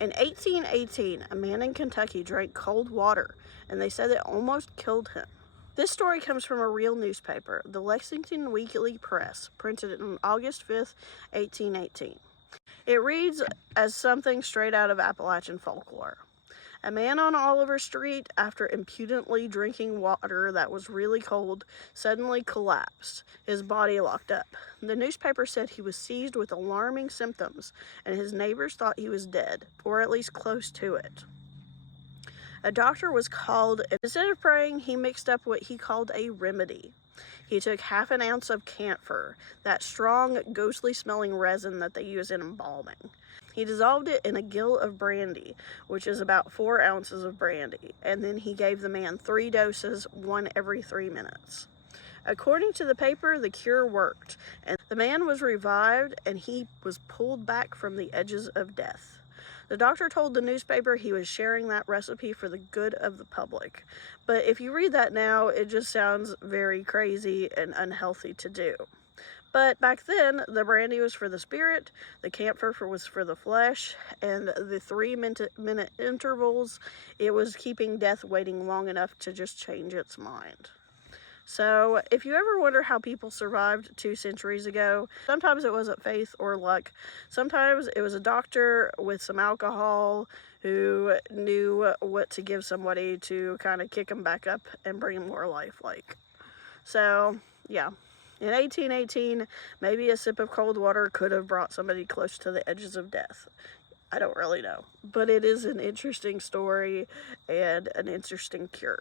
In 1818, a man in Kentucky drank cold water, and they said it almost killed him. This story comes from a real newspaper, the Lexington Weekly Press, printed on August 5th, 1818. It reads as something straight out of Appalachian folklore. A man on Oliver Street, after impudently drinking water that was really cold, suddenly collapsed. His body locked up. The newspaper said he was seized with alarming symptoms, and his neighbors thought he was dead, or at least close to it. A doctor was called, and instead of praying, he mixed up what he called a remedy. He took half an ounce of camphor, that strong, ghostly-smelling resin that they use in embalming. He dissolved it in a gill of brandy, which is about 4 ounces of brandy, and then he gave the man 3 doses, one every 3 minutes. According to the paper, the cure worked, and the man was revived, and he was pulled back from the edges of death. The doctor told the newspaper he was sharing that recipe for the good of the public. But if you read that now, it just sounds very crazy and unhealthy to do. But back then, the brandy was for the spirit, the camphor was for the flesh, and the 3-minute intervals, it was keeping death waiting long enough to just change its mind. So, if you ever wonder how people survived 2 centuries ago, sometimes it wasn't faith or luck. Sometimes it was a doctor with some alcohol who knew what to give somebody to kind of kick them back up and bring them more lifelike. So, yeah. In 1818, maybe a sip of cold water could have brought somebody close to the edges of death. I don't really know. But it is an interesting story and an interesting cure.